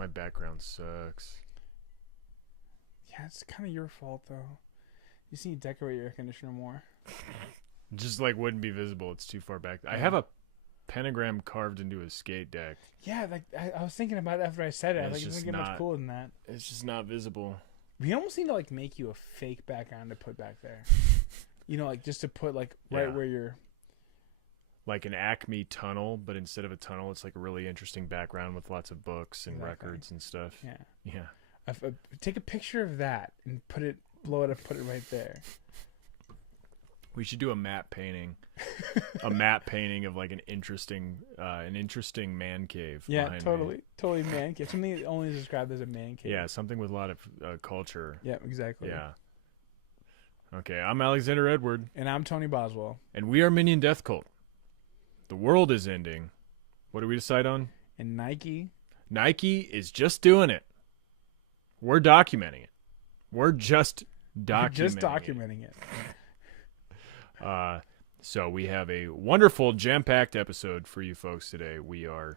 My background sucks. Yeah, it's kind of your fault though. You just need to decorate your air conditioner more. Just like wouldn't be visible. It's too far back. I have a pentagram carved into a skate deck. Yeah, like I was thinking about it after I said it. I And was it's like, it just doesn't get much not- cooler than that. It's just not visible. We almost need to like make you a fake background to put back there. You know, like just to put like right Yeah. where you're. Like an Acme tunnel, but instead of a tunnel, it's like a really interesting background with lots of books and Exactly. records and stuff. Yeah. Yeah. Take a picture of that and blow it up, put it right there. We should do a matte painting. A matte painting of like an interesting man cave. Yeah, behind totally, me. totally man cave. Something only described as a man cave. Yeah, something with a lot of culture. Yeah, exactly. Yeah. Okay, I'm Alexander Edward, And I'm Tony Boswell. and we are Minion Death Cult. The world is ending. What do we decide on? And Nike. Nike is just doing it. We're documenting it. We're just documenting it. So we have a wonderful jam-packed episode for you folks today. We are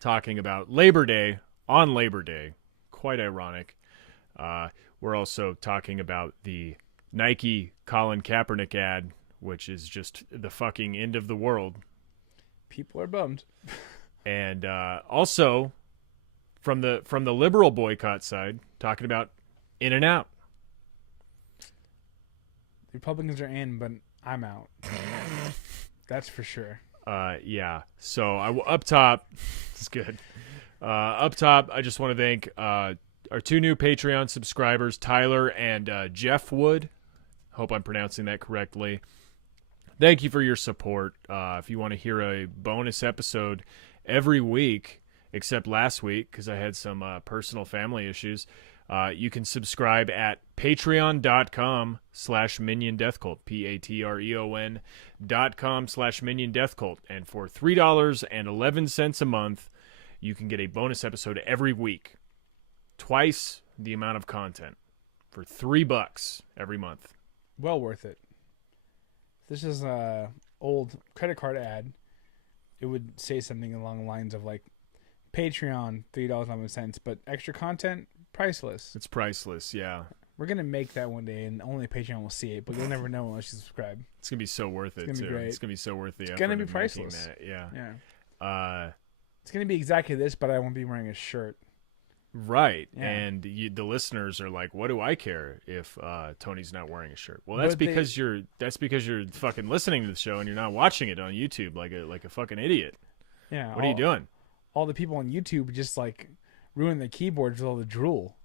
talking about Labor Day on Labor Day. Quite ironic. We're also talking about the Nike Colin Kaepernick ad, which is just the fucking end of the world. People are bummed. And also from the liberal boycott side, talking about In-N-Out. The Republicans are in, but I'm out. That's for sure. Yeah. So up top, it's good. Up top, I just want to thank our two new Patreon subscribers, Tyler and Jeff Wood. Hope I'm pronouncing that correctly. Thank you for your support. If you want to hear a bonus episode every week, except last week because I had some personal family issues, you can subscribe at patreon.com/miniondeathcult, patreon.com/miniondeathcult. And for $3.11 a month, you can get a bonus episode every week. Twice the amount of content for $3 every month. Well worth it. This is a old credit card ad. It would say something along the lines of like Patreon $3.11, but extra content priceless. It's priceless, yeah. We're gonna make that one day, and only Patreon will see it. But you'll never know unless you subscribe. It's gonna be so worth it. It's gonna be great. It's gonna be so worth the effort. Gonna be of making priceless. that. Yeah. Yeah. It's gonna be exactly this, but I won't be wearing a shirt. Right. Yeah. And the listeners are like, "What do I care if Tony's not wearing a shirt?" Well, that's But because you're fucking listening to the show and you're not watching it on YouTube like a fucking idiot. Yeah. What are you doing? All the people on YouTube just like ruin their keyboards with all the drool.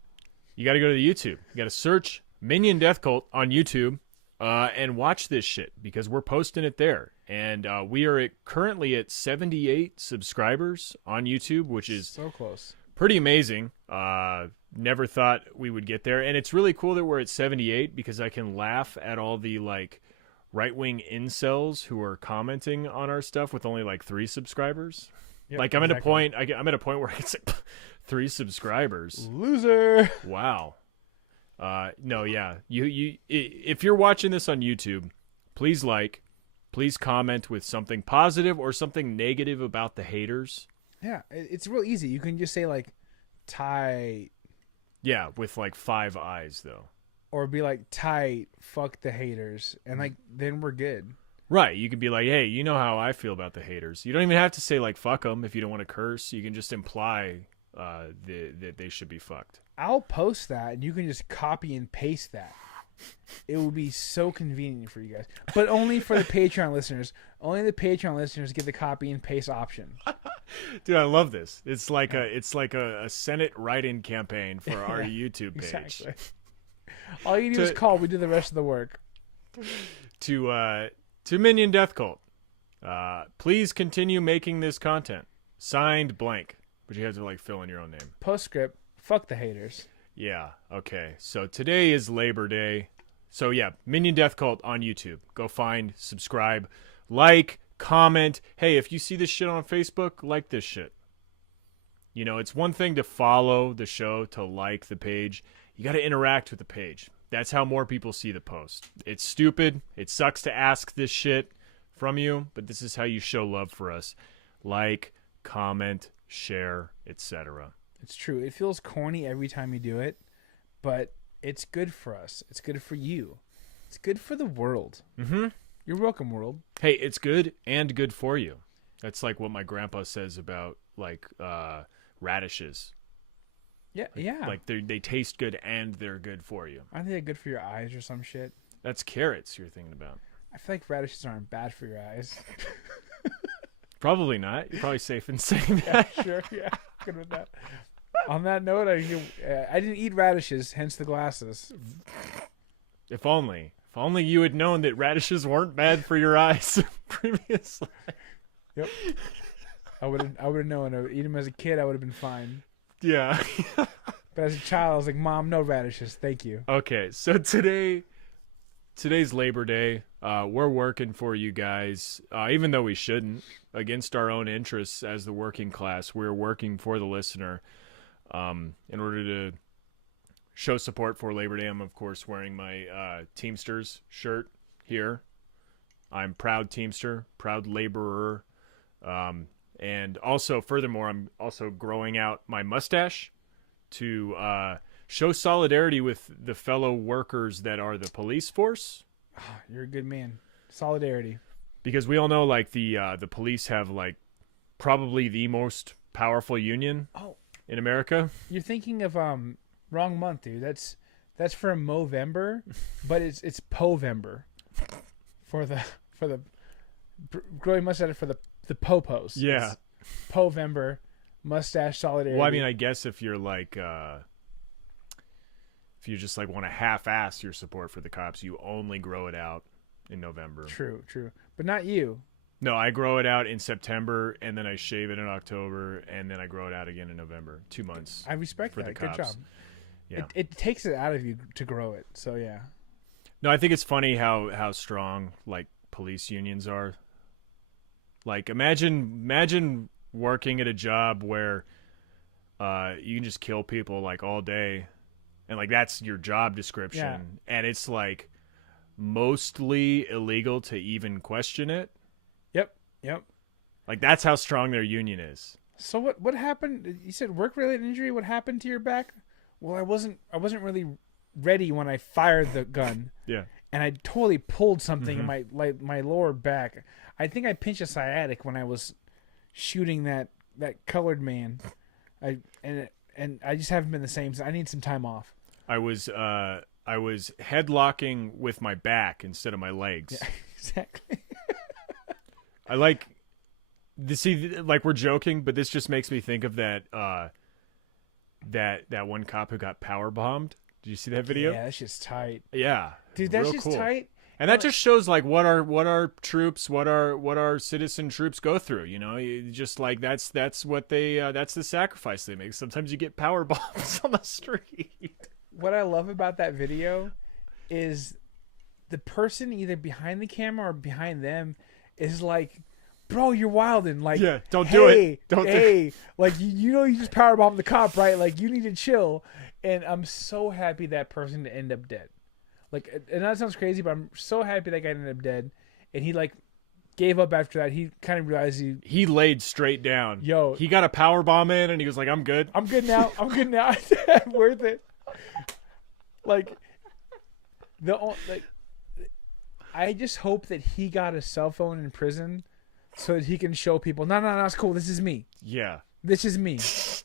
You got to go to the YouTube. You got to search Minion Death Cult on YouTube and watch this shit because we're posting it there. And we are currently at 78 subscribers on YouTube, which is So close. pretty amazing. Never thought we would get there. And it's really cool that we're at 78 because I can laugh at all the like right-wing incels who are commenting on our stuff with only like 3 subscribers. Yep, like I'm at a exactly. point where it's like 3 subscribers. Loser. Wow. No, yeah. You if you're watching this on YouTube, please comment with something positive or something negative about the haters. Yeah, it's real easy. You can just say like tight Yeah, with like 5 eyes though. or be like tight, fuck the haters, and like then we're good. Right, you could be like, "Hey, you know how I feel about the haters." You don't even have to say like "fuck them" if you don't want to curse. You can just imply that they should be fucked. I'll post that, and you can just copy and paste that. It would be so convenient for you guys, but only for the Patreon listeners. Only the Patreon listeners get the copy and paste option. Dude, I love this. It's like a Senate write-in campaign for our YouTube page. Exactly. All you do is call. We do the rest of the work. To Minion Death Cult. Please continue making this content. Signed blank. But you have to like fill in your own name. Postscript. Fuck the haters. Yeah, okay. So today is Labor Day. So yeah, Minion Death Cult on YouTube. Go find, subscribe, like, comment. Hey, if you see this shit on Facebook, like this shit. You know, it's one thing to follow the show, to like the page. You got to interact with the page. That's how more people see the post. It's stupid. It sucks to ask this shit from you, but this is how you show love for us. Like, comment, share, etc. It's true. It feels corny every time you do it, but it's good for us. It's good for you. It's good for the world. Mm-hmm. You're welcome, world. Hey, it's good and good for you. That's like what my grandpa says about like radishes. Yeah, yeah. Like they taste good and they're good for you. Aren't they good for your eyes or some shit? That's carrots you're thinking about. I feel like radishes aren't bad for your eyes. Probably not. You're probably safe in saying that. Yeah, sure. Yeah, good with that. On that note, I didn't eat radishes, hence the glasses. If only you had known that radishes weren't bad for your eyes previously. Yep. I would have known. I would eat them as a kid. I would have been fine. Yeah. But as a child, I was like, "Mom, no radishes, thank you." Okay, so today's Labor Day. We're working for you guys, even though we shouldn't. Against our own interests as the working class, we're working for the listener. In order to show support for Labor Day, I'm of course wearing my Teamsters shirt here. I'm proud Teamster, proud laborer, and also furthermore, I'm also growing out my mustache to show solidarity with the fellow workers that are the police force. You're a good man. Solidarity. Because we all know, like, the police have, like, probably the most powerful union in America. You're thinking of wrong month, dude. That's for Movember, but it's Povember for the growing mustache for the popos. Yeah. It's Povember, mustache solidarity. Well, I mean, I guess if you're like if you just like want to half-ass your support for the cops, you only grow it out in November. True, but not you. No, I grow it out in September, and then I shave it in October, and then I grow it out again in November. 2 months. I respect for that. the cops. Good job. Yeah. It takes it out of you to grow it. So yeah. No, I think it's funny how strong like police unions are. Like imagine working at a job where you can just kill people like all day, and like that's your job description, and it's like mostly illegal to even question it. Yep. Like that's how strong their union is. So what happened? You said work-related injury. What happened to your back? Well, I wasn't really ready when I fired the gun. Yeah. And I totally pulled something in my lower back. I think I pinched a sciatic when I was shooting that colored man. I just haven't been the same. So I need some time off. I was headlocking with my back instead of my legs. Yeah, exactly. I like like we're joking, but this just makes me think of that that one cop who got power bombed. Did you see that video? Yeah, that's just tight. Yeah, Dude, that's real just cool. tight. And that just shows like what our troops, what our citizen troops go through. You know, just like that's what they that's the sacrifice they make. Sometimes you get power bombs on the street. What I love about that video is the person either behind the camera or behind them is like, bro, you're wildin'. Like, yeah, don't do it. Don't do it. Like, you know, you just powerbombed the cop, right? Like, you need to chill. And I'm so happy that person to end up dead. Like, and that sounds crazy, but I'm so happy that guy ended up dead. And he like gave up after that. He kind of realized he laid straight down. Yo, he got a power bomb in, and he was like, "I'm good. I'm good now. I'm good now. Worth it." Like I just hope that he got a cell phone in prison so that he can show people, no, it's cool. This is me. Yeah. This is me.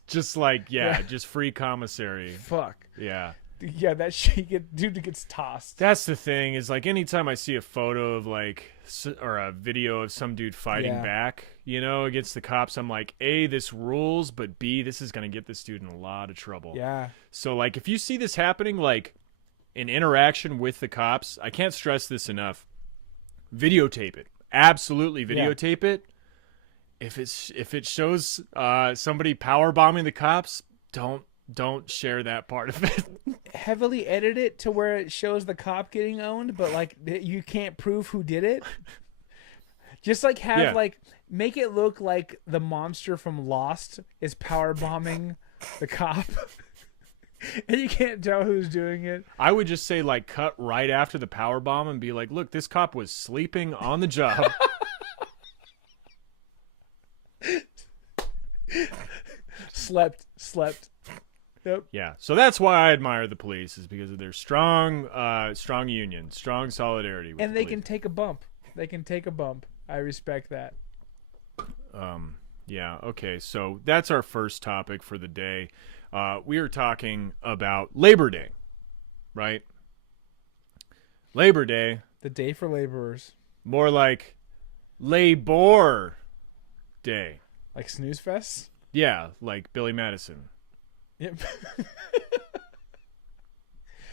Just like, just free commissary. Fuck. Yeah. Yeah, that shit dude gets tossed. That's the thing is like anytime I see a photo of like or a video of some dude fighting back, you know, against the cops, I'm like, A, this rules, but B, this is going to get this dude in a lot of trouble. Yeah. So like if you see this happening, like an interaction with the cops, I can't stress this enough. Videotape it. Absolutely videotape it. If it shows somebody power bombing the cops, don't share that part of it. Heavily edit it to where it shows the cop getting owned, but like you can't prove who did it. Just like have like make it look like the monster from Lost is power bombing the cop. And you can't tell who's doing it. I would just say like cut right after the power bomb and be like, look, this cop was sleeping on the job. Slept. Yep. Yeah, so that's why I admire the police, is because of their strong union, strong solidarity with And the they police. can take a bump. I respect that. Yeah, okay, so that's our first topic for the day. We are talking about Labor Day, right? Labor Day. The day for laborers. More like LayBORE Day. Like snooze fests? Yeah, like Billy Madison. Yep.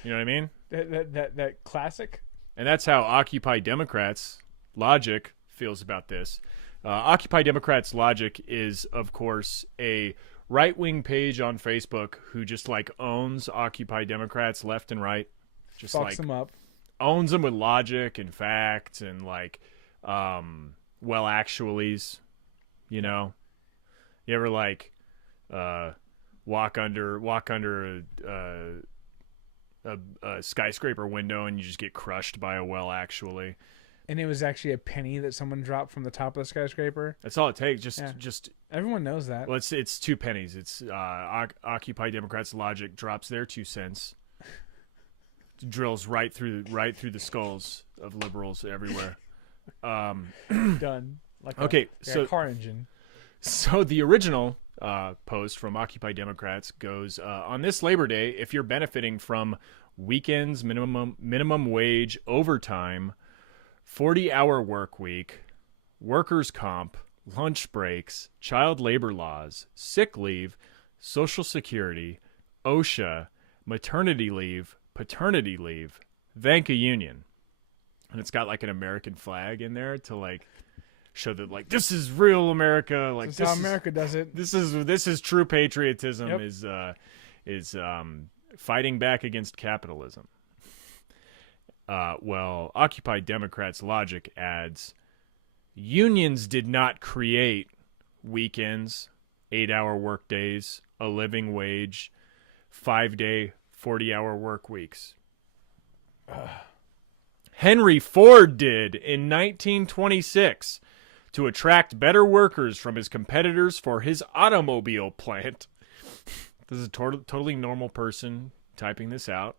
You know what I mean? That classic? And that's how Occupy Democrats logic feels about this. Occupy Democrats logic is, of course, a right-wing page on Facebook who just like owns Occupy Democrats left and right. Just Fucks like them up. owns them with logic and facts and like well actuallys, you know. You ever like walk under a skyscraper window and you just get crushed by a well actually. And it was actually a penny that someone dropped from the top of the skyscraper. That's all it takes. Just everyone knows that. well, it's 2 pennies. It's Occupy Democrats logic drops their 2 cents, drills right through the skulls of liberals everywhere. Done. Like a car engine. So the original post from Occupy Democrats goes, on this Labor Day, if you're benefiting from weekends, minimum wage, overtime, 40-hour work week, workers' comp, lunch breaks, child labor laws, sick leave, Social Security, OSHA, maternity leave, paternity leave, thank a union. And it's got like an American flag in there to like show that like this is real America. Like this is how America does it. This is true patriotism. Yep. Is fighting back against capitalism. Well, Occupy Democrats logic adds, unions did not create weekends, 8-hour work days, a living wage, 5-day, 40-hour work weeks. Henry Ford did in 1926 to attract better workers from his competitors for his automobile plant. This is a totally normal person typing this out.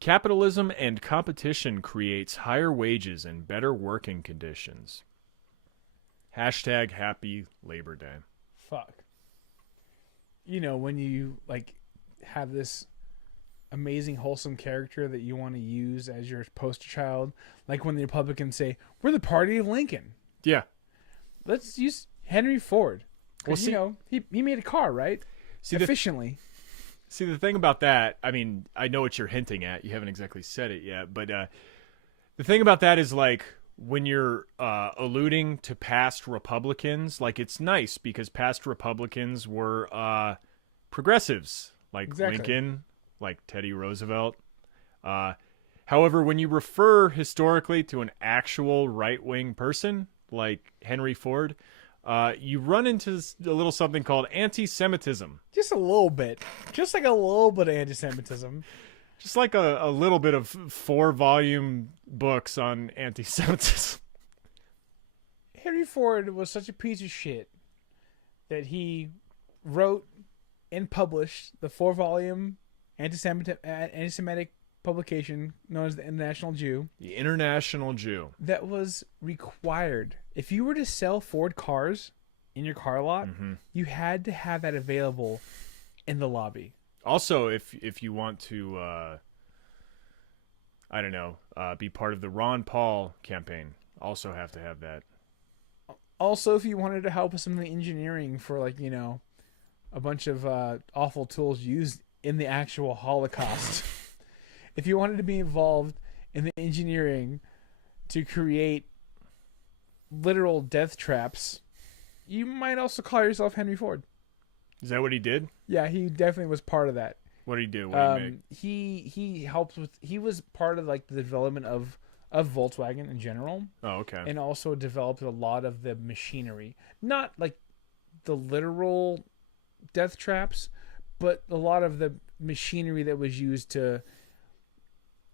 Capitalism and competition creates higher wages and better working conditions. Hashtag Happy Labor Day. Fuck. You know, when you like have this amazing wholesome character that you want to use as your poster child, like when the Republicans say, we're the party of Lincoln. Yeah. Let's use Henry Ford. Well, You know, he made a car, right? Efficiently. See, the thing about that, I mean, I know what you're hinting at. You haven't exactly said it yet. But the thing about that is, like, when you're alluding to past Republicans, like, it's nice because past Republicans were progressives, like Exactly. Lincoln, like Teddy Roosevelt. However, when you refer historically to an actual right-wing person, like Henry Ford, you run into a little something called anti-Semitism. Just a little bit. Just like a little bit of anti-Semitism. Just like a little bit of 4-volume books on anti-Semitism. Henry Ford was such a piece of shit that he wrote and published the 4-volume anti-Semitic publication known as the International Jew. The International Jew. That was required. If you were to sell Ford cars in your car lot, you had to have that available in the lobby. Also, if you want to, be part of the Ron Paul campaign, also have to have that. Also, if you wanted to help with some of the engineering for, like, you know, a bunch of awful tools used in the actual Holocaust. If you wanted to be involved in the engineering to create literal death traps, you might also call yourself Henry Ford. Is that what he did? Yeah, he definitely was part of that. What did he do? What did he make? He helped with. He was part of like the development of Volkswagen in general. Oh, okay. And also developed a lot of the machinery, not like the literal death traps, but a lot of the machinery that was used to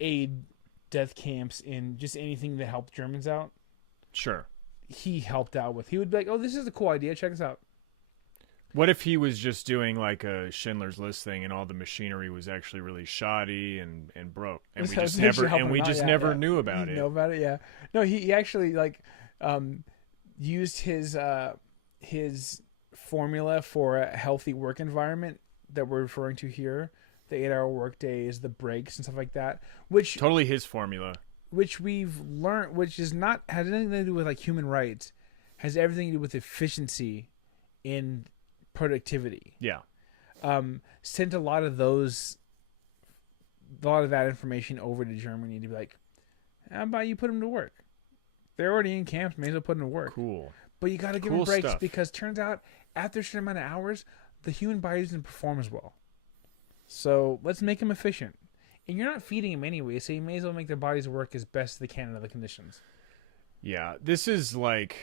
aid death camps in just anything that helped Germans out. Sure. He helped out with. He would be like, "Oh, this is a cool idea. Check this out." What if he was just doing like a Schindler's List thing, and all the machinery was actually really shoddy and broke, and we just never knew about it? Know about it, yeah. No, he actually like used his formula for a healthy work environment that we're referring to here, the 8-hour work days, the breaks and stuff like that, which totally his formula, which we've learned, which is not has anything to do with like human rights, has everything to do with efficiency in productivity. Yeah. Sent a lot of that information over to Germany to be like, how about you put them to work? They're already in camps, may as well put them to work. Cool. But you got to give them breaks because turns out after a certain amount of hours, the human body doesn't perform as well. So let's make them efficient. And you're not feeding them anyway, so you may as well make their bodies work as best they can under the conditions. Yeah, this is like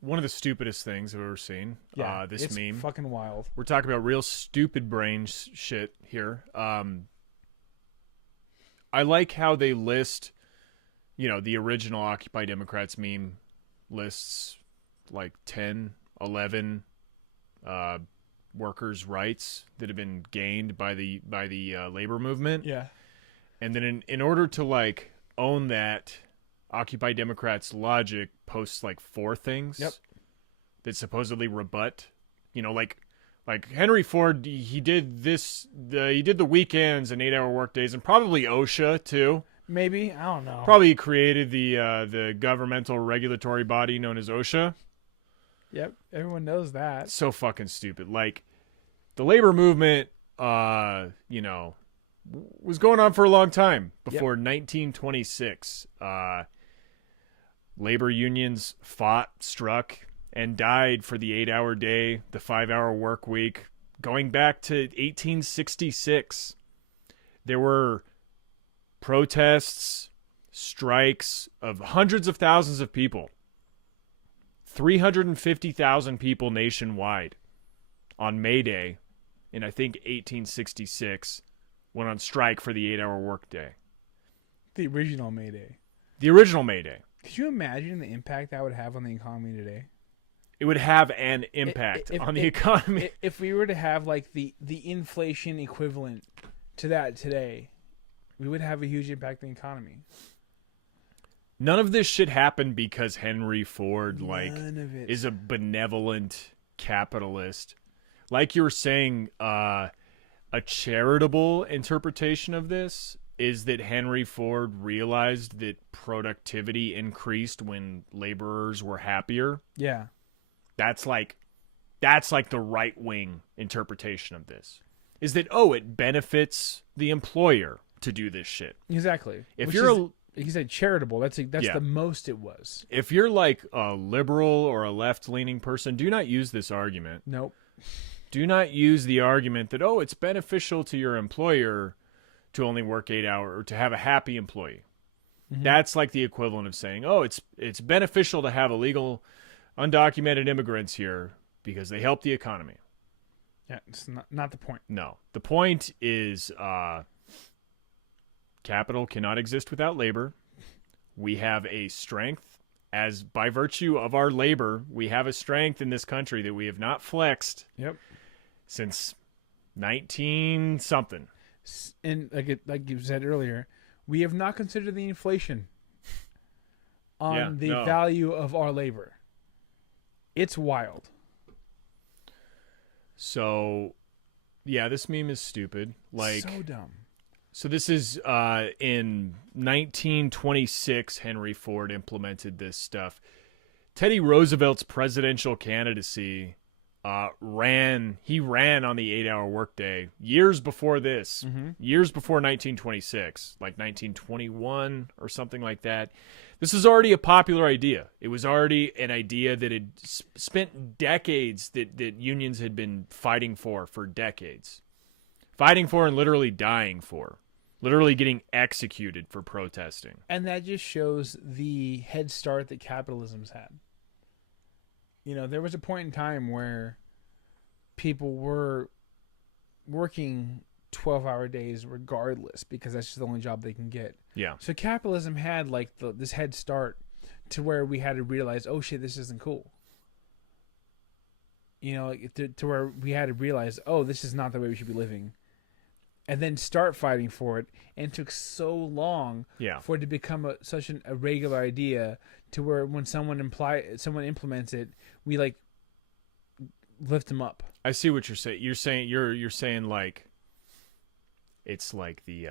one of the stupidest things I've ever seen. Yeah, this it's meme. Fucking wild. We're talking about real stupid brain shit here. I like how they list, the original Occupy Democrats meme lists like 10, 11 workers' rights that have been gained by the labor movement. Yeah. And then in order to like own that, Occupy Democrats logic posts like 4 things that supposedly rebut, like Henry Ford, he did the weekends and 8-hour work days, and probably OSHA too. Maybe, I don't know. Probably created the governmental regulatory body known as OSHA. Yep, everyone knows that. So fucking stupid. Like the labor movement, was going on for a long time before 1926. Labor unions fought, struck, and died for the 8-hour day, the 5-hour work week. Going back to 1866, there were protests, strikes of hundreds of thousands of people. 350,000 people nationwide on May Day in, I think, 1866 went on strike for the 8-hour workday. The original May Day. The original May Day. Could you imagine the impact that would have on the economy today? It would have an impact on the economy. If we were to have like the inflation equivalent to that today, we would have a huge impact on the economy. None of this shit happened because Henry Ford is a benevolent capitalist. Like you were saying, a charitable interpretation of this is that Henry Ford realized that productivity increased when laborers were happier. Yeah. That's like the right-wing interpretation of this. Is that, it benefits the employer to do this shit. Exactly. If he said charitable, that's the most it was. If you're like a liberal or a left-leaning person, do not use this argument. Nope. Do not use the argument that, it's beneficial to your employer to only work 8 hours or to have a happy employee. Mm-hmm. That's like the equivalent of saying, it's beneficial to have illegal, undocumented immigrants here because they help the economy. Yeah, it's not the point. No. The point is capital cannot exist without labor. We have a strength as by virtue of our labor, we have a strength in this country that we have not flexed since 19-something. And like you said earlier, we have not considered the inflation on the value of our labor. It's wild. So, this meme is stupid. Like, so dumb. So this is in 1926, Henry Ford implemented this stuff. Teddy Roosevelt's presidential candidacy ran on the 8-hour workday years before this, years before 1926, like 1921 or something like that. This was already a popular idea. It was already an idea that had spent decades that unions had been fighting for decades. Fighting for and literally dying for. Literally getting executed for protesting. And that just shows the head start that capitalism's had. There was a point in time where people were working 12-hour days regardless because that's just the only job they can get. Yeah. So capitalism had like this head start to where we had to realize, oh shit, this isn't cool. You know, like to where we had to realize, oh, this is not the way we should be living, and then start fighting for it. And it took so long for it to become such a regular idea to where when someone implements it, we like lift them up. I see what you're saying. You're saying like it's like the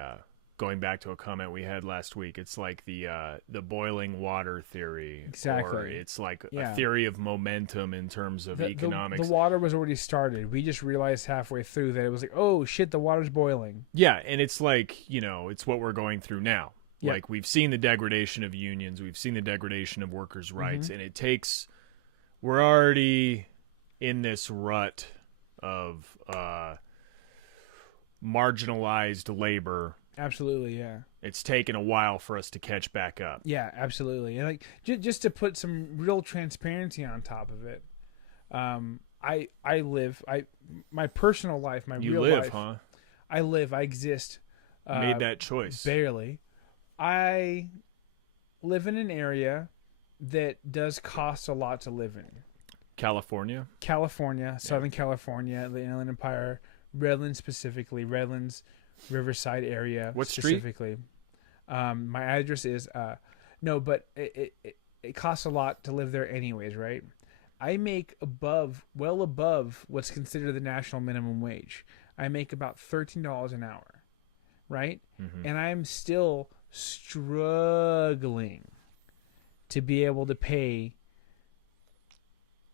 going back to a comment we had last week. It's like the boiling water theory. Exactly. Or it's like a theory of momentum in terms of economics. The water was already started. We just realized halfway through that it was like, oh shit, the water's boiling. Yeah, and it's like, it's what we're going through now. Yep. Like we've seen the degradation of unions, we've seen the degradation of workers' rights, and we're already in this rut of marginalized labor. Absolutely, yeah. It's taken a while for us to catch back up. Yeah, absolutely. And like just to put some real transparency on top of it, my personal life, my you real live, life. huh? I live. I exist. Made that choice. Barely. I live in an area that does cost a lot to live in. California, Southern California, the Inland Empire, Redlands specifically, Redlands, Riverside area. What specifically? My address is no, but it costs a lot to live there anyways, right? I make well above what's considered the national minimum wage. I make about $13 an hour, right? Mm-hmm. And I'm still struggling to be able to pay.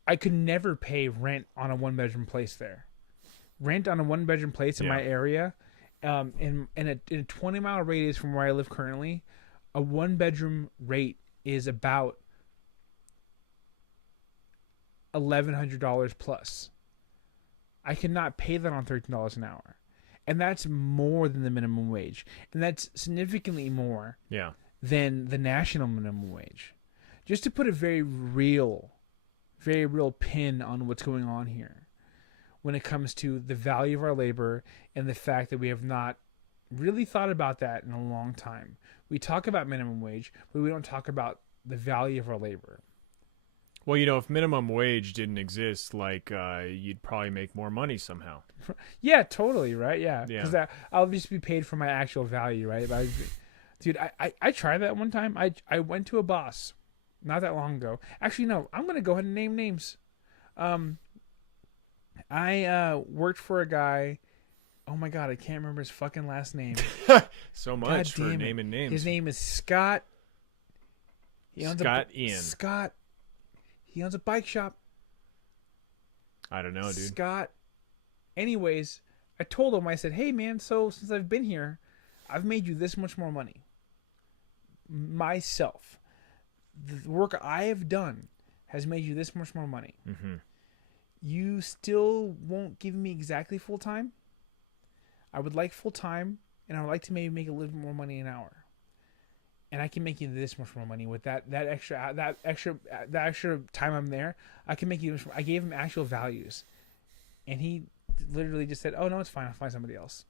I could never pay rent on a 1-bedroom place there. Rent on a 1-bedroom place in my area, in a 20-mile radius from where I live currently, a 1-bedroom rate is about $1,100 plus. I cannot pay that on $13 an hour. And that's more than the minimum wage. And that's significantly more than the national minimum wage. Just to put a very real pin on what's going on here when it comes to the value of our labor and the fact that we have not really thought about that in a long time. We talk about minimum wage, but we don't talk about the value of our labor. Well, if minimum wage didn't exist, like you'd probably make more money somehow. Yeah, totally, right? Yeah, because I'll just be paid for my actual value, right? But dude, I tried that one time. I went to a boss not that long ago. Actually, no, I'm going to go ahead and name names. I worked for a guy. Oh my God, I can't remember his fucking last name. So much for naming names. His name is Scott. Scott. He owns a bike shop. I don't know, dude. Scott. Anyways, I told him, I said, hey man, so since I've been here, I've made you this much more money. Myself. The work I have done has made you this much more money. Mm-hmm. You still won't give me exactly full time. I would like full time, and I would like to maybe make a little bit more money an hour. And I can make you this much more money with that extra time I'm there. I can make you. I gave him actual values, and he literally just said, "Oh no, it's fine. I'll find somebody else."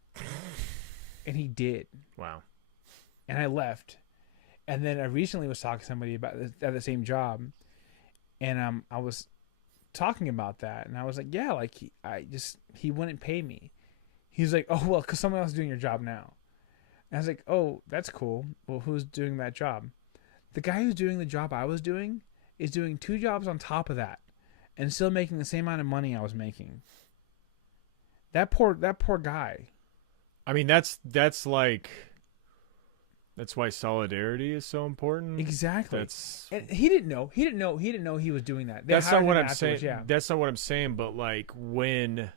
And he did. Wow. And I left. And then I recently was talking to somebody about at the same job, and I was talking about that, and I was like, yeah, like he wouldn't pay me. He's like, oh well, because someone else is doing your job now. And I was like, oh, that's cool. Well, who's doing that job? The guy who's doing the job I was doing is doing 2 jobs on top of that, and still making the same amount of money I was making. That poor guy. I mean, that's why solidarity is so important. Exactly. And he didn't know. He didn't know he was doing that. That's not what I'm saying. Yeah. That's not what I'm saying. But like when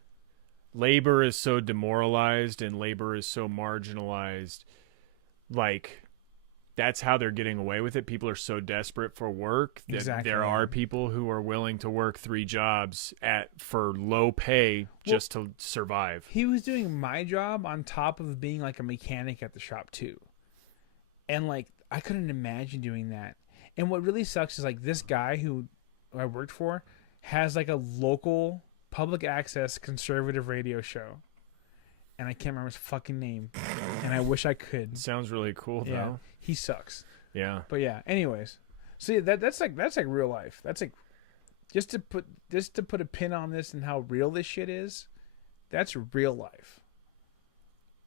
labor is so demoralized and labor is so marginalized, like that's how they're getting away with it. People are so desperate for work that there are people who are willing to work 3 jobs for low pay just to survive. He was doing my job on top of being like a mechanic at the shop too. And, like, I couldn't imagine doing that. And what really sucks is, like, this guy who I worked for has, like, a local public access conservative radio show. And I can't remember his fucking name. And I wish I could. Sounds really cool, though. Yeah, he sucks. Yeah. But, yeah, anyways. So, yeah, that's like real life. That's, like, just to put a pin on this and how real this shit is, that's real life.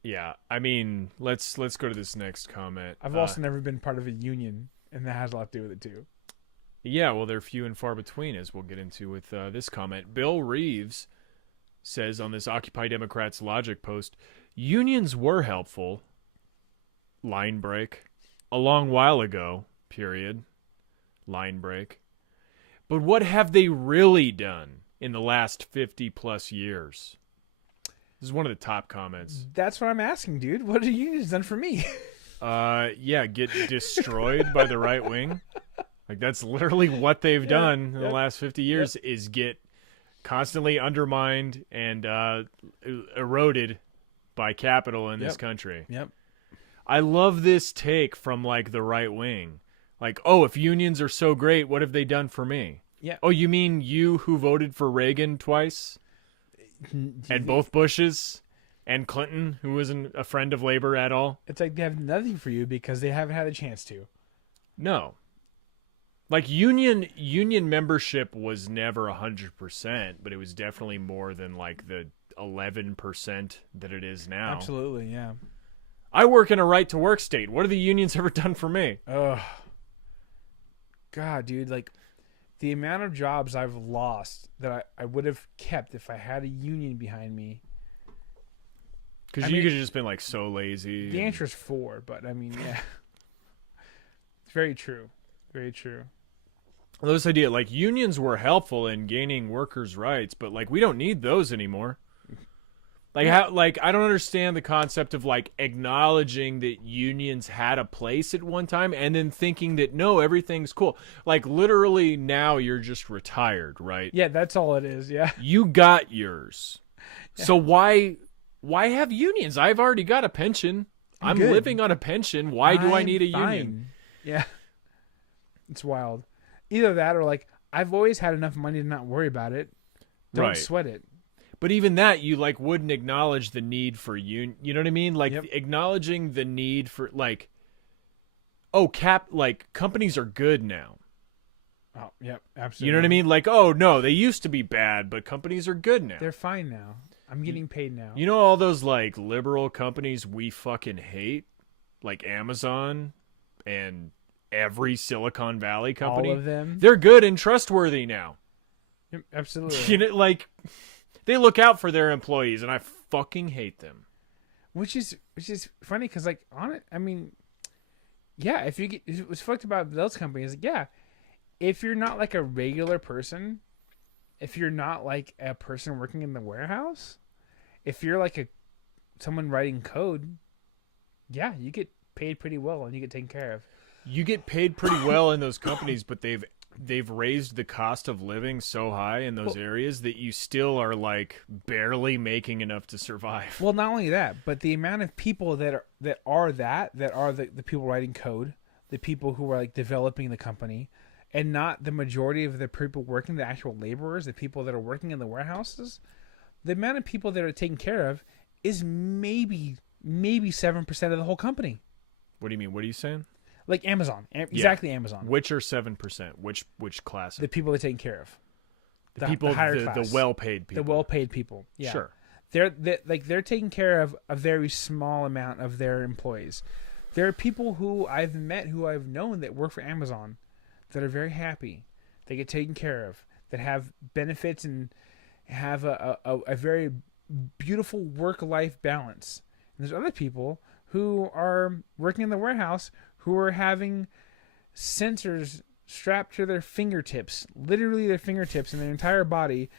Yeah, I mean, let's go to this next comment. I've also never been part of a union, and that has a lot to do with it too. Yeah, well, they're few and far between, as we'll get into with this comment. Bill Reeves says on this Occupy Democrats Logic post, unions were helpful, line break, a long while ago, period, line break. But what have they really done in the last 50 plus years? This is one of the top comments. That's what I'm asking, dude. What have unions done for me? Yeah, get destroyed by the right wing. Like, that's literally what they've done in the last 50 years is get constantly undermined and eroded by capital in this country. Yep. I love this take from, like, the right wing. Like, oh, if unions are so great, what have they done for me? Yeah. Oh, you mean you who voted for Reagan twice? And both Bushes? And Clinton, who wasn't a friend of labor at all? It's like they have nothing for you because they haven't had a chance to. No. Like, union membership was never 100%, but it was definitely more than, like, the 11% that it is now. Absolutely, yeah. I work in a right-to-work state. What have the unions ever done for me? Ugh. God, dude, like, the amount of jobs I've lost that I would have kept if I had a union behind me. Because you could have just been, like, so lazy. The answer is 4, but, I mean, yeah. It's very true. Very true. Those idea, like, unions were helpful in gaining workers' rights, but, like, we don't need those anymore. Like, I don't understand the concept of, like, acknowledging that unions had a place at one time and then thinking that, no, everything's cool. Like, literally now you're just retired, right? Yeah, that's all it is, yeah. You got yours. Yeah. So why have unions? I've already got a pension. I'm living on a pension. Why do I need a union? Yeah. It's wild. Either that or, like, I've always had enough money to not worry about it. Don't sweat it. But even that, you, like, wouldn't acknowledge the need for you know what I mean? Like, acknowledging the need for, like, like, companies are good now. Oh, yep, absolutely. You know what I mean? Like, oh, no, they used to be bad, but companies are good now. They're fine now. I'm getting paid now. You know all those, like, liberal companies we fucking hate? Like Amazon and every Silicon Valley company? All of them? They're good and trustworthy now. Yep, absolutely. You know, like... They look out for their employees, and I fucking hate them. Which is funny because, like, I mean, yeah. If you get what's fucked about those companies, yeah. If you're not like a regular person, if you're not like a person working in the warehouse, if you're like someone writing code, yeah, you get paid pretty well and you get taken care of. You get paid pretty well in those companies, but they've raised the cost of living so high in those areas that you still are, like, barely making enough to survive. Well, not only that, but the amount of people that are the people writing code, the people who are, like, developing the company, and not the majority of the people working, the actual laborers, the people that are working in the warehouses, the amount of people that are taken care of is maybe 7% of the whole company. What do you mean? What are you saying? Like Amazon. Exactly, Amazon. Which are 7%? Which class? The people they're taking care of. The people, the higher class. The well-paid people. The well-paid people, yeah. Sure. They're taking care of a very small amount of their employees. There are people who I've met, who I've known that work for Amazon that are very happy. They get taken care of, that have benefits and have a very beautiful work-life balance. And there's other people who are working in the warehouse who are having sensors strapped to their fingertips, literally their fingertips and their entire body,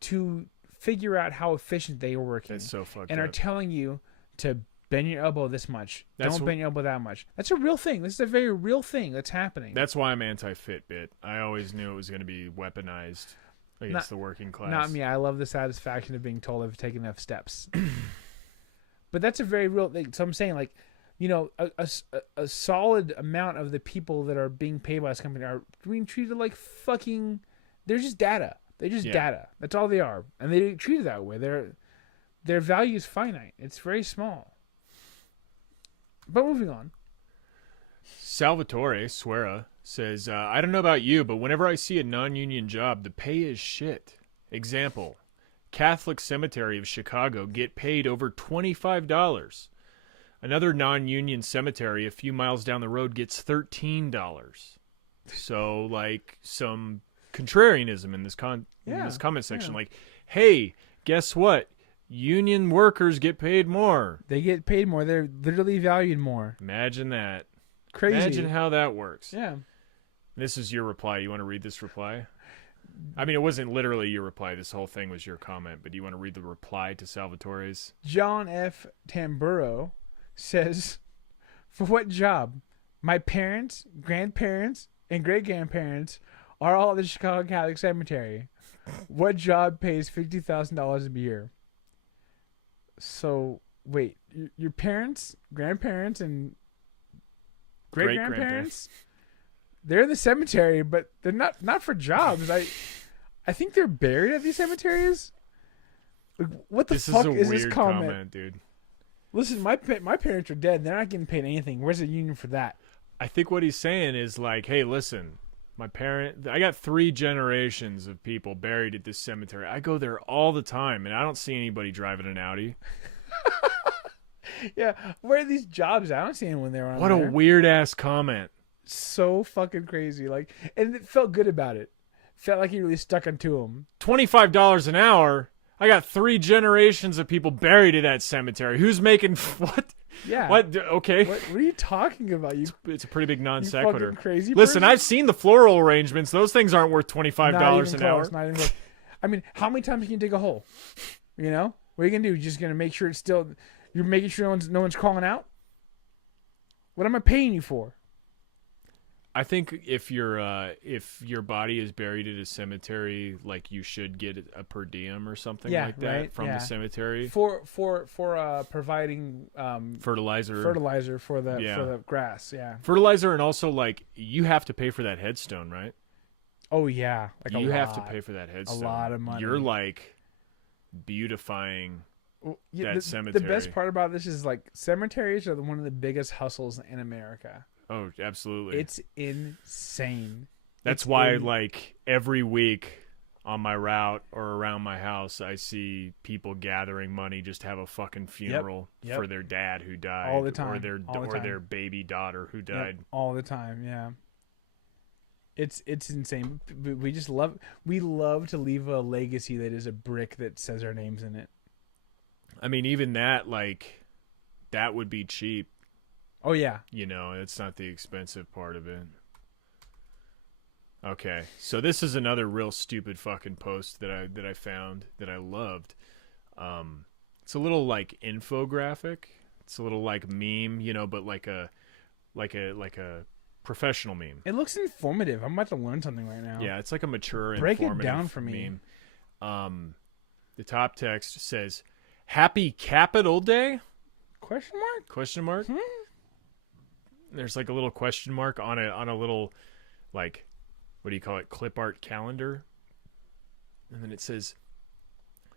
to figure out how efficient they are working. That's so fucked and up. Are telling you to bend your elbow this much. Don't bend your elbow that much. That's a real thing. This is a very real thing that's happening. That's why I'm anti-Fitbit. I always knew it was going to be weaponized against the working class. Not me. I love the satisfaction of being told I've taken enough steps. But that's a very real thing. So I'm saying, like, you know, a solid amount of the people that are being paid by this company are being treated like fucking... They're just data. They're just data. That's all they are. And they get treated that way. Their value is finite. It's very small. But moving on. Salvatore Suera says, I don't know about you, but whenever I see a non-union job, the pay is shit. Example, Catholic Cemetery of Chicago get paid over $25. Another non-union cemetery a few miles down the road gets $13. So, like, some contrarianism in this comment section. Like, hey, guess what? Union workers get paid more. They get paid more. They're literally valued more. Imagine that. Crazy. Imagine how that works. Yeah. This is your reply. You want to read this reply? I mean, it wasn't literally your reply. This whole thing was your comment. But do you want to read the reply to Salvatore's? John F. Tamburo says, for what job? My parents, grandparents, and great-grandparents are all at the Chicago Catholic Cemetery. What job pays $50,000 a year? So, wait, your parents, grandparents, and great-grandparents, they're in the cemetery, but they're not for jobs. I think they're buried at these cemeteries. Like, what the fuck is this comment, dude? Listen, my parents are dead. They're not getting paid anything. Where's the union for that? I think what he's saying is like, hey, listen, I got 3 generations of people buried at this cemetery. I go there all the time, and I don't see anybody driving an Audi. Yeah, where are these jobs? I don't see anyone there. What a weird ass comment. So fucking crazy. Like, and it felt good about it. Felt like he really stuck onto him. $25 an hour. I got 3 generations of people buried at that cemetery. Who's making what? Yeah. What? Okay. What are you talking about? It's a pretty big non you sequitur. fucking crazy. Listen, person? I've seen the floral arrangements. Those things aren't worth $25 an hour. Not even close. I mean, how many times can you dig a hole? You know, what are you gonna do? You're just gonna make sure it's still. You're making sure no one's crawling out. What am I paying you for? I think if your body is buried at a cemetery, like you should get a per diem or something like that from the cemetery for providing fertilizer for the grass. Yeah, fertilizer, and also like you have to pay for that headstone, right? Oh yeah, like you have to pay for that headstone. A lot of money. You're like beautifying that cemetery. The best part about this is like cemeteries are one of the biggest hustles in America. Oh, absolutely. It's insane. That's why, like, every week on my route or around my house, I see people gathering money just to have a fucking funeral for their dad who died. All the time. Or their baby daughter who died. All the time, yeah. It's insane. We love to leave a legacy that is a brick that says our names in it. I mean, even that, like, that would be cheap. Oh yeah. You know, it's not the expensive part of it. Okay, so this is another real stupid fucking post that I found that I loved. It's a little like infographic. It's a little like meme, you know, but like a professional meme. It looks informative. I'm about to learn something right now. Yeah, it's like a mature, Break informative it down for me. Meme. The top text says, "Happy Capital Day?" Question mark? There's like a little question mark on a little, like, what do you call it, clip art calendar. And then it says,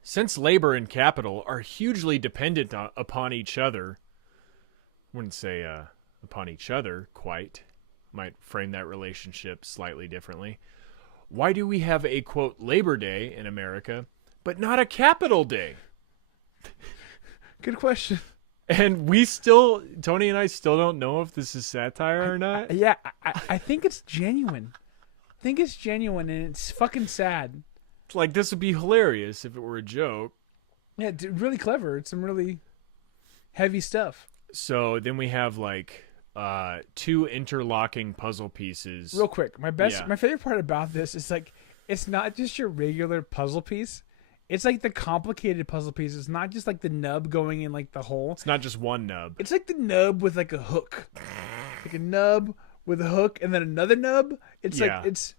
since labor and capital are hugely dependent upon each other, I wouldn't say upon each other quite, might frame that relationship slightly differently. Why do we have a, quote, Labor Day in America, but not a Capital Day? Good question. And Tony and I still don't know if this is satire or not. I think it's genuine. And it's fucking sad. Like, this would be hilarious if it were a joke. Yeah, it's really clever. It's some really heavy stuff. So then we have, like, 2 interlocking puzzle pieces. Real quick, my favorite part about this is, like, it's not just your regular puzzle piece. It's like the complicated puzzle piece. It's not just like the nub going in like the hole. It's not just one nub. It's like the nub with like a hook. Like a nub with a hook and then another nub. It's like it's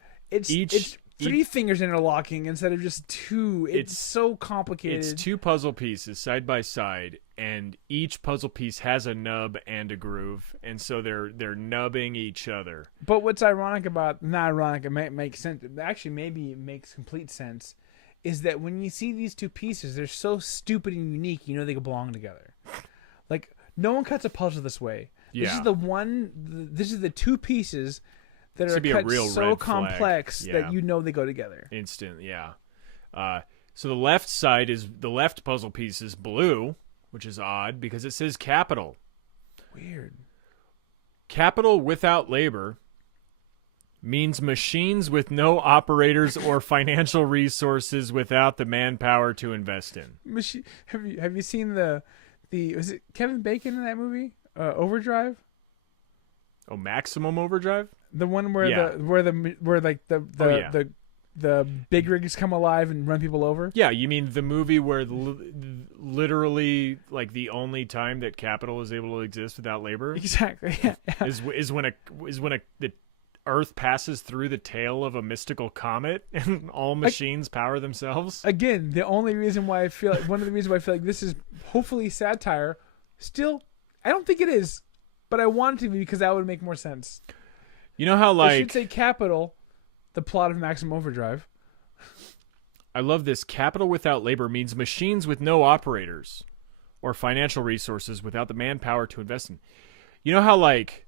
3 fingers interlocking instead of just 2. It's so complicated. It's 2 puzzle pieces side by side, and each puzzle piece has a nub and a groove, and so they're nubbing each other. But what's ironic about, not ironic, it makes sense. Actually, maybe it makes complete sense. Is that when you see these 2 pieces, they're so stupid and unique, you know they belong together. Like, no one cuts a puzzle this way. Yeah. This is the 2 pieces that This are would be a cut real so red flag. complex Yeah. that you know they go together. Instant, yeah. So the left side is the left puzzle piece is blue, which is odd because it says capital. Weird. Capital without labor means machines with no operators or financial resources without the manpower to invest in. Have you seen the was it Kevin Bacon in that movie Overdrive? Oh, Maximum Overdrive? The one where Yeah. the big rigs come alive and run people over. Yeah, you mean the movie where literally like the only time that capital is able to exist without labor Exactly. Yeah. is when the Earth passes through the tail of a mystical comet and all machines power themselves. Again, the only reason why I feel like, one of the reasons why I feel like this is hopefully satire. Still, I don't think it is, but I want it to be because that would make more sense. You know how I should like say capital, the plot of Maximum Overdrive. I love this. Capital without labor means machines with no operators or financial resources without the manpower to invest in. You know how like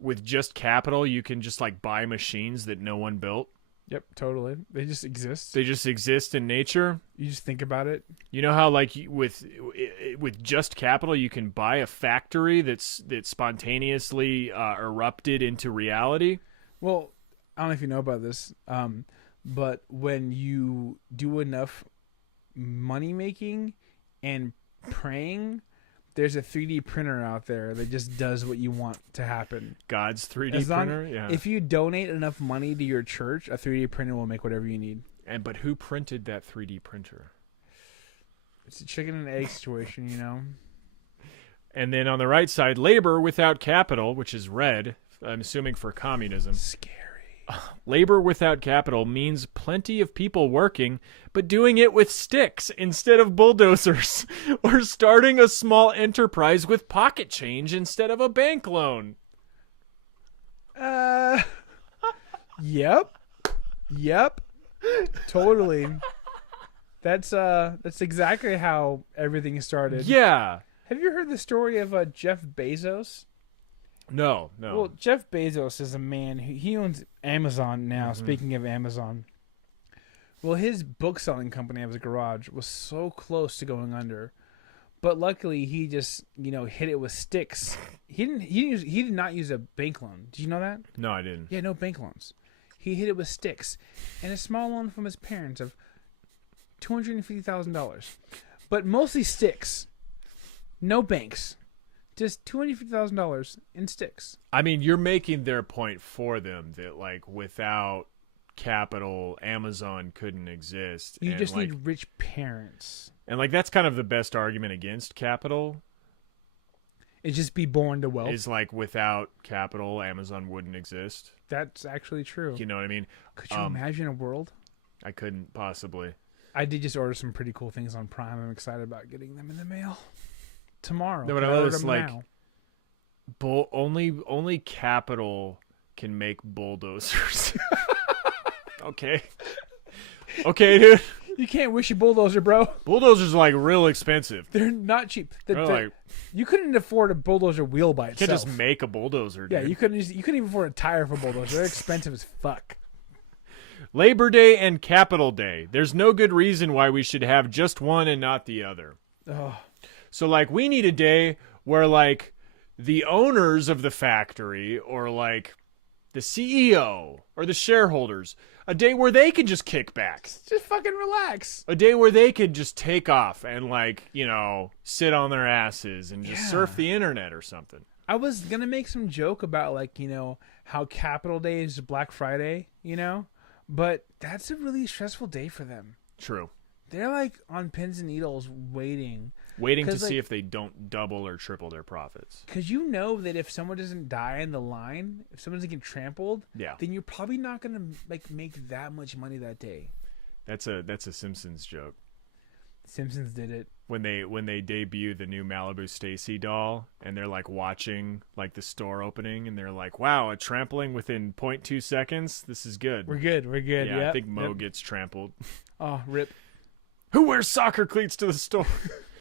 with just capital you can just like buy machines that no one built? Yep, totally. They just exist. They just exist in nature. You just think about it. You know how like with just capital you can buy a factory that spontaneously erupted into reality? Well, I don't know if you know about this, but when you do enough money making and praying, there's a 3D printer out there that just does what you want to happen. God's 3D As long- printer? Yeah. If you donate enough money to your church, a 3D printer will make whatever you need. But who printed that 3D printer? It's a chicken and egg situation, you know? And then on the right side, labor without capital, which is red, I'm assuming for communism. Scary. Labor without capital means plenty of people working, but doing it with sticks instead of bulldozers, or starting a small enterprise with pocket change instead of a bank loan. Yep. Totally. That's exactly how everything started. Yeah. Have you heard the story of Jeff Bezos? No. Well, Jeff Bezos is a man who he owns Amazon now. Mm-hmm. Speaking of Amazon, well, his book selling company out of his garage was so close to going under, but luckily he just hit it with sticks. He did not use a bank loan. Did you know that? No, I didn't. Yeah, no bank loans. He hit it with sticks and a small loan from his parents of $250,000, but mostly sticks. No banks. Just $250,000 in sticks. I mean, you're making their point for them that, like, without capital, Amazon couldn't exist. You and, just like, need rich parents. And, like, that's kind of the best argument against capital. It's just be born to wealth. Is, like, without capital, Amazon wouldn't exist. That's actually true. You know what I mean? Could you imagine a world? I couldn't possibly. I did just order some pretty cool things on Prime. I'm excited about getting them in the mail tomorrow. No, but I ordered noticed, them like, now. only capital can make bulldozers. Okay, dude. You can't wish a bulldozer, bro. Bulldozers are like real expensive. They're not cheap. They're like, You couldn't afford a bulldozer wheel by you itself. can't just make a bulldozer, dude. Yeah, you couldn't even afford a tire for a bulldozer. They're expensive as fuck. Labor Day and Capital Day. There's no good reason why we should have just one and not the other. Oh. So, like, we need a day where, like, the owners of the factory or, like, the CEO or the shareholders, a day where they can just kick back. Just fucking relax. A day where they could just take off and, like, sit on their asses and just surf the internet or something. I was going to make some joke about, like, how Capital Day is Black Friday, but that's a really stressful day for them. True. They're, like, on pins and needles waiting to 'Cause, see like- if they don't double or triple their profits. because you know that if someone doesn't die in the line, if someone doesn't get trampled, Yeah. then you're probably not going to make that much money that day. That's a Simpsons joke. Simpsons did it. When they debut the new Malibu Stacy doll and they're like watching like the store opening and they're like, wow, a trampling within 0.2 seconds. This is good. We're good. Yeah, Yep, I think Mo yep. gets trampled. Oh, rip. Who wears soccer cleats to the store?